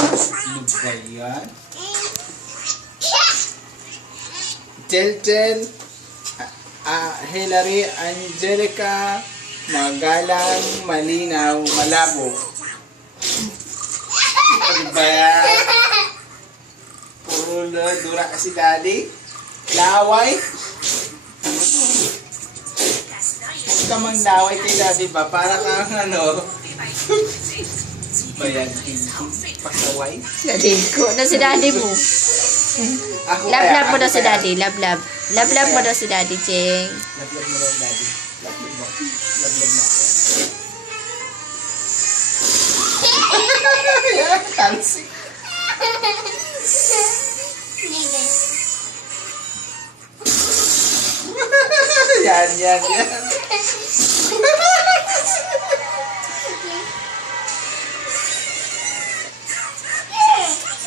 Ano ba yan? Jeljen, Hillary, Angelica, magalang, malinaw, malabo. Ano ba yan? Puro dura si daddy. Laway. Huwag ka mang laway kay daddy ba? Para kang ano? Bayan, pasaway. Daddy ko. Na si daddy mo. Love mo daw si daddy. Love mo daw si daddy, Cheng. Love mo daw daddy. Love mo ako. Yan, talsik. Yan.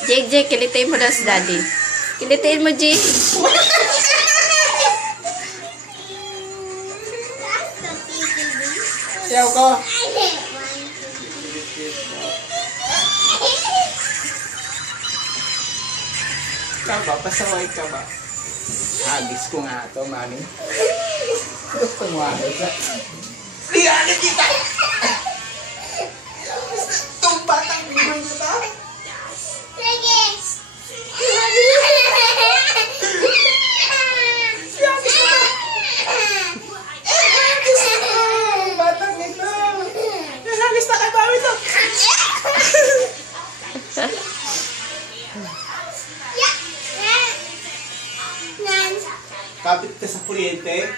Jake, kilitain mo daw si daddy. Kilitain mo, Jake. Ayaw ko. Ikaw ba? Pasaway ka ba? Hagis ko nga ito, mami. Gusto mo hagis ha? Lihanin kita! Itong batang bibon kita! Kapit ka sa kuryente.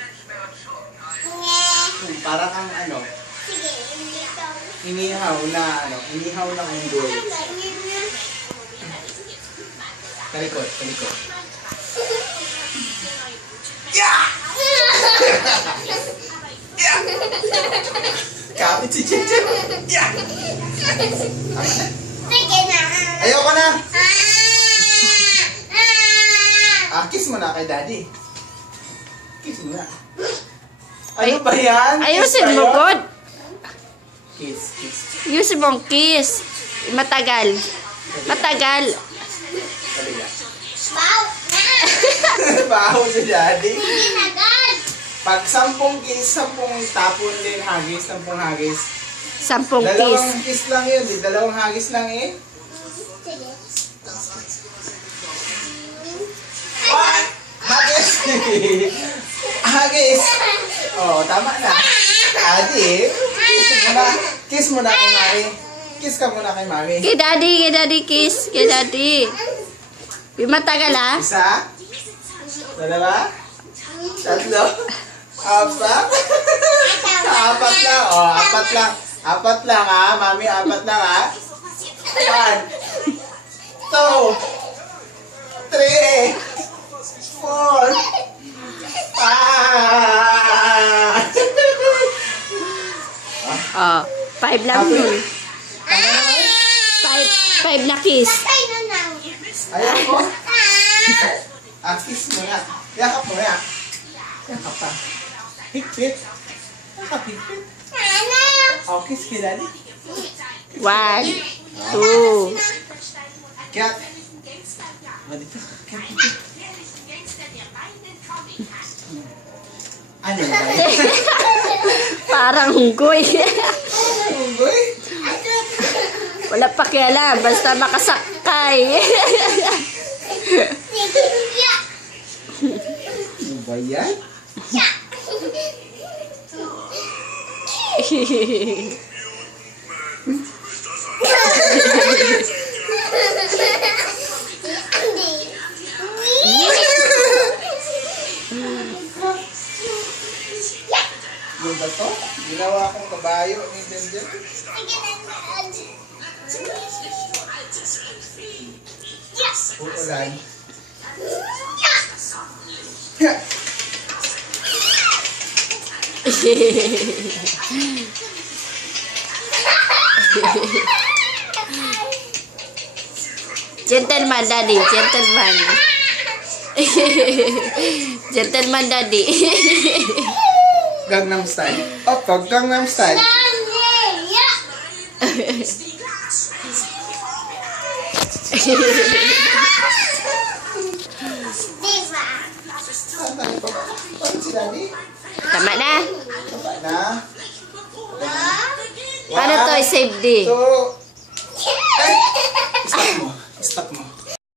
Para kang ano. Inihaw na unggoy. Talikod. Yeah! Yeah! Kapit si Chichen. Yeah! Ayoko na. Kiss mo na kay daddy. Kiss mo na. Ano ba yan? Ayusin mo, God. Kiss. Ayusin mong kiss. Matagal. Kalila. Baho si daddy. Pag 10 kiss, 10 tapon din hagis, 10 hagis. 10 kiss. Dalawang kiss lang yun, dalawang hagis lang eh. What? Hagis! Hagis! Oh, tama na. Adi, kiss mo na kay Mami. Kiss ka muna kay Mami. Kay daddy, kiss. Kay daddy. Matagal ha? Isa? Dalawa? Tatlo? Apat? Apat lang. Oh, apat lang. Apat lang ha. Mami, apat lang ha. 1, 2, 3, 4, 5. Oh, 5 lang yun. 5 na kiss. Ayaw ko. Kiss mo na. Yakap mo na. Yakap pa. Higpit. Yakap, higpit. Oh, kiss kay daddy. 1, 2. Kat. Dito. Kat, dito. Ano ba yun? Parang unggoy. Unggoy? Wala pakialam. Basta makasakay. Ano ba yan? Yung ba to? Ginawa kong kabayo ni Jenjen. Uulan. Gentleman daddy, gentleman. Gentleman daddy. Gangnam Style. Opo, Gangnam Style. Paano si Daddy? Tama na. Tama na. Paano to? Save D. So, ay, stop mo. Stop mo.